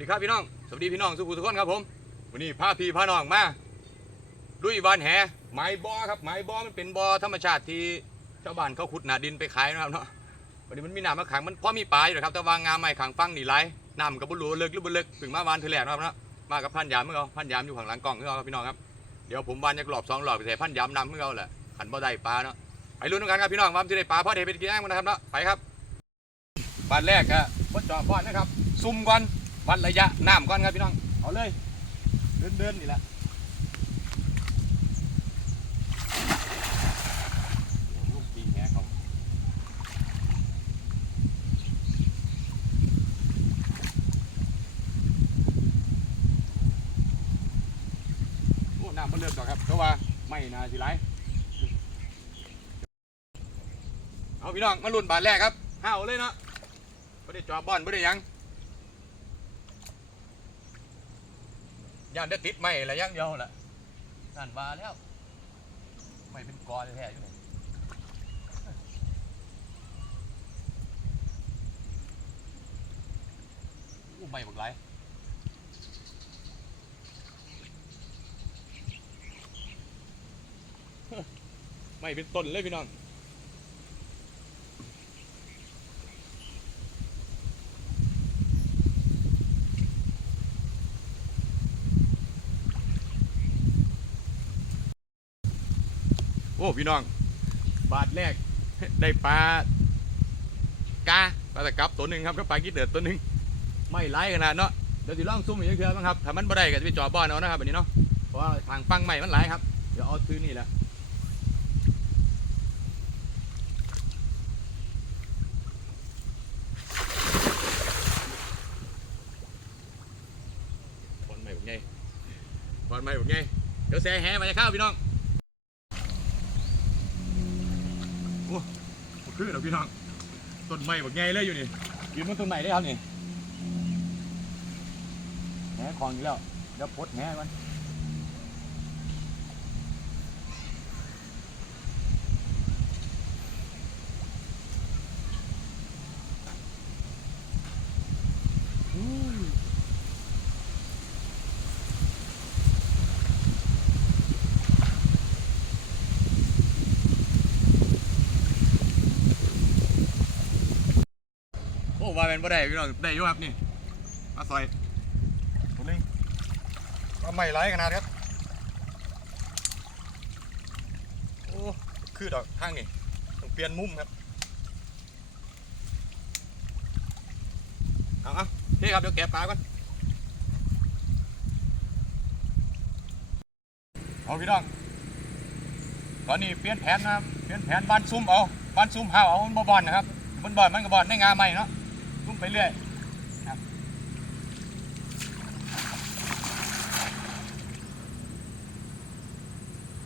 ดีครับพี่น้อง สวัสดีพี่น้องสุขุทุกคนครับผมวันนี้พาพี่พาน้องมาลุยบานแหไม้บอครับไม้บอมันเป็นบอธรรมชาติที่ชาวบ้านเขาขุดหนาดินไปขายนะครับเนาะวันนี้มันมีน้ำมาขังมันพอมีปลาอยู่นะครับ แต่ว่างามไม่ขังฟังหนี่ไรน้ำกับบุรูเลิกหรือบุเลิกถึงมาวานเทอแลกนะครับเนาะมากับพันยามเมื่อเขาพันยามอยู่ข้างหลังกล้องเมื่อเขาครับพี่น้องครับเดี๋ยวผมวานจะกรอบสองหลอดไปใส่พันยามนำเมื่อเขาแหละขันบ่ได้ปลาเนาะไปลุ้นกันครับพี่น้องว่ามันจะได้ปลาเพราะเดี๋ยวไปกินย่างมันนะครับเนาะไปครับบ้านแรกอะพดจอบก่อนนะครับซุ่มก่อน วัดระยะน้ำก่อนครับพี่น้อง เอาเลย เดินเดินนี่แหละลูกตีแหเขาโอ้น้ำมันเลือกก่อนครับ เพราะว่าไม่นาสิไรเอาพี่น้องมาลุ้นบาทแรกครับห้าวเลยเนาะไม่ได้จอบบอลไม่ได้ยัง ย่านได้ติดไม่ละอยังเดียวแหละนั่นมาแล้วไม่เป็นกอแท้ๆอยู่นี่อู้ไม่บักไรไม่เป็นต้นเลยพี่น้อง โอ้พี่น้อง บาทแรก ได้ปลากาปลาตะกับตัวหนึ่งครับก็ปลากีเดือดตัวหนึ่งไม่ไล่ขนาดเนาะเดี๋ยวสิลองซุ่มอีกเทื่อบ้างครับถ้ามันบ่ได้ก็จะไปจ่อบ้านเอานะครับแบบนี้เนาะเพราะว่าทางฟังใหม่มันหลายครับเดี๋ยวเอาซื้อนี่แหละบอลใหม่ผมไงบอลใหม่ผมไงเดี๋ยวแซ่แห่มาจะเข้าพี่น้อง โอ้บ่คือเราพี่น้อง ต้นไม้บักใหญ่เลยอยู่นี่ยืนบนต้นไม้ได้ครับนี่แหคลองอยู่แล้ว เดี๋ยวพดแหมัน โอ้มาเป็นบ่ได้พี่น้องได้อยู่ครับนี่มาซอยตัวนึงก็ไม่ไรขนาดครับโอ้คือดอกทางนี่ต้องเปลี่ยนมุมครับเอาเอานี่ครับเดี๋ยวแกะปลาก่อนเอาพี่น้องตอนนี้เปลี่ยนแผนนะครับเปลี่ยนแผนบ้านซุ่มเอาบ้านซุ่มห้าวเอามันบ่อลนะครับมันบอลมันก็บ่อลได้งาใหม่เนาะุ่มไปเรื่อยครับ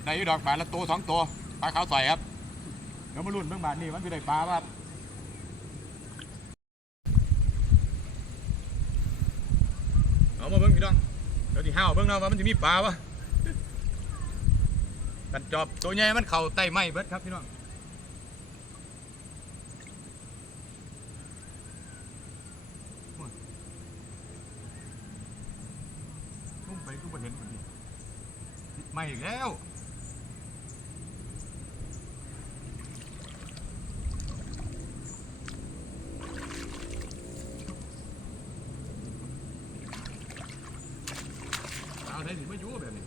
ได้อยู่ดอกบาทละตัวสองตัวปลาขาวใสครับ เดี๋ยวมาลุ้นเบิ่งบาทนี่มันจะได้ปลาป่ะครับเอามาเบิ่งพี่น้องเดี๋ยวที่ห้าวเบิ่งเนาว่ามันจะมีปลาป่ะกันจอบตัวใหญ่มันเข่าใต้ไม้เบิดครับพี่น้อง ลุ่มไปก็บ่เห็นมันดิไม่อีกแล้วเอาได้ถึงไม่ยุ่แบบนี้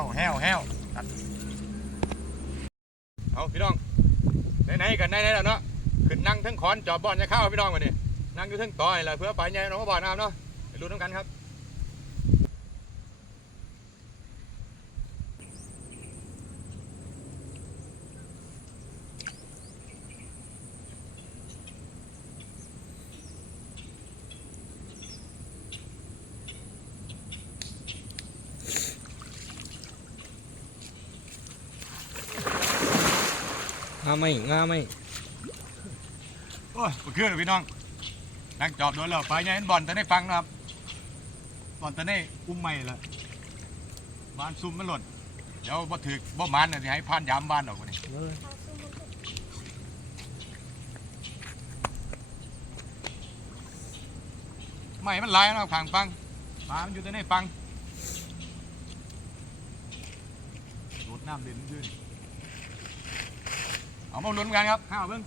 วแห้วแห้วตัดเอาพี่น้องไหนๆกันไหนๆแล้วเนาะขึ้นนั่งทั้งขอนจอบบอลจะเข้าพี่น้องมานี่นั่งอยู่ทั้งต่อยแหละเพื่อไปใหญ่น้องมาบอลนะครับเนาะไปรู้น้ำกันครับ งาไม่งาไม่โอ้ยบ่คือเลยพี่น้องนั่งจอบโดนแล้วปลาใหญ่เห็นบอลแต่ได้ฟังนะครับบอลแต่ได้อุ้มไม่ละบ้านซุ่มมันหล่นเดี๋ยวบ่ถึกบ่มันน่ะสิให้ผ่านยามบ้านออกมานี่ไม่มันหลายนะครับข้างฟังปลามันอยู่แต่ในฟังโดดน้ำเด่นขึ้น เอามาลุ้นกันครับห้าวเบิ่ง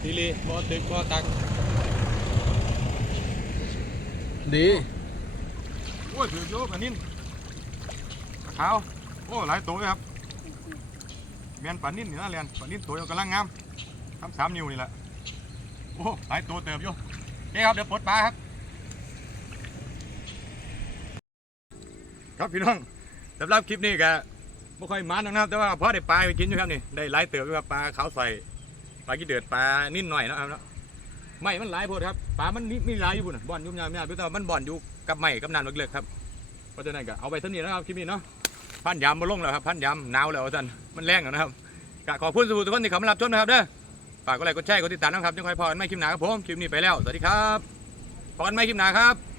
ทีรีบอตึกบอตัก ดีโอ้ยถือโยกอันนี้ปลาขาว โอ้หลายตัวเลยครับ แมนปลานิ่นนี่นะเรียนปลานิ่นตัวเดียวกำลังงามทำสามนิ้วนี่แหละโอ้หลายตัวเติบอยู่นี่ครับเดี๋ยวปลดปลาครับ ครับพี่น้องสำหรับคลิปนี้ก็ไม่ค่อยมันนะครับ แต่ว่าพอได้ปลาไปกินอยู่ครับนี่ได้หลายเติบอยู่ครับปลาขาวใสปลากี่เดือดปลานิ่นหน่อยนะครับเนาะไม่มันหลายโพดครับปลามันนี่มีหลายอยู่พุ่นบ่อนยุ่มยามยามแต่ว่ามันบ่อนอยู่กับไม้กับนานเล็กๆครับเพราะฉะนั้นก็เอาไปเท่านี้นะครับคลิปนี้เนาะ พันยำมาลงแล้วครับ พันยำหนาวแล้วท่านมันแรงแล้วนะครับก็ขอบคุณทุกคนที่เข้ามารับชมนะครับเด้อฝากกดไลค์กดแชร์กดติดตามนะครับยังคอยพอกันไม่คลิปหนาครับผมคลิปนี้ไปแล้วสวัสดีครับพอกันไม่คลิปหนาครับ